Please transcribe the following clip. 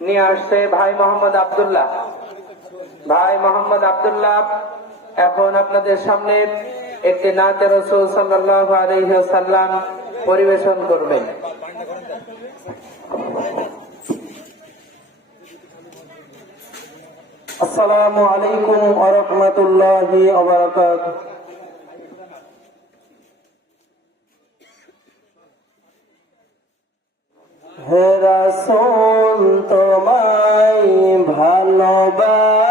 নিয়ে আসছে ভাই মোহাম্মদ আব্দুল্লাহ। ভাই মোহাম্মদ আব্দুল্লাহ এখন আপনাদের সামনে একটি নাতে রাসূল সাল্লাল্লাহু আলাইহি ওয়াসাল্লাম পরিবেশন করবেন। আসসালামু আলাইকুম ওয়া রাহমাতুল্লাহি ওয়া বারাকাতুহু। হে রাসূল তোমায় ভালোবাসি